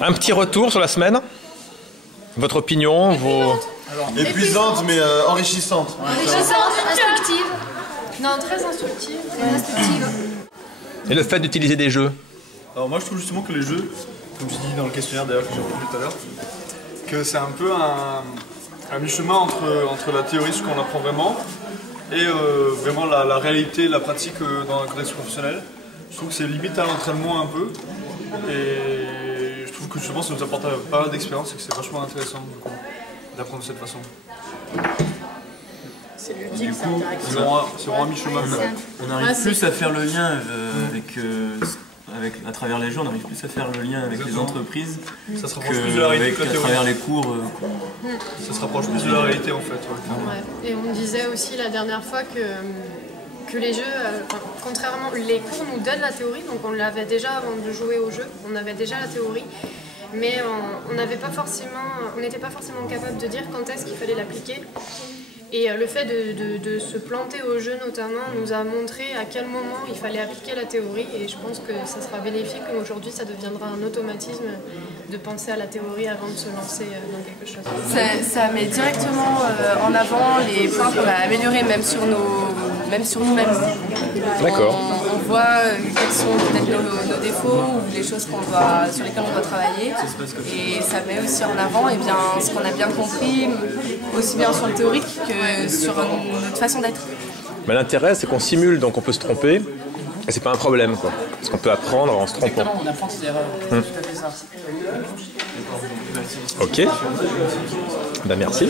Un petit retour sur la semaine. Votre opinion, vos... Épuisante mais enrichissante. Enrichissante, instructive. Non, très instructive, très instructive. Et le fait d'utiliser des jeux? Alors moi je trouve justement que les jeux, comme je dis dans le questionnaire d'ailleurs que j'ai entendu tout à l'heure, que c'est un peu un mi-chemin entre la théorie, ce qu'on apprend vraiment, et vraiment la réalité, la pratique dans un contexte professionnel. Je trouve que c'est limite à l'entraînement un peu, et je trouve que justement ça nous apporte pas mal d'expérience et que c'est vachement intéressant d'apprendre de cette façon. C'est ludique, c'est vraiment un mi-chemin. On arrive plus à faire le lien à travers les jeux, on arrive plus à faire le lien avec les entreprises ça se rapproche plus de la réalité que la théorie. À travers les cours. Ça se rapproche plus de la réalité en fait. Ouais. Et on disait aussi la dernière fois que les jeux, contrairement, les cours nous donnent la théorie, donc on l'avait déjà avant de jouer au jeu, on avait déjà la théorie, mais on n'était pas forcément capable de dire quand est-ce qu'il fallait l'appliquer. Et le fait de se planter au jeu notamment nous a montré à quel moment il fallait appliquer la théorie, et je pense que ça sera bénéfique. Aujourd'hui ça deviendra un automatisme de penser à la théorie avant de se lancer dans quelque chose. Ça met directement en avant les points qu'on a améliorés même sur nous-mêmes. D'accord. On voit quels sont peut-être nos défauts ou les choses sur lesquelles on doit travailler, et ça met aussi en avant ce qu'on a bien compris, aussi bien sur le théorique que sur notre façon d'être. Mais l'intérêt, c'est qu'on simule, donc on peut se tromper, et c'est pas un problème, quoi. Parce qu'on peut apprendre en se trompant. Exactement, on apprend ses erreurs. Tout à fait ça. Ok. Ben merci.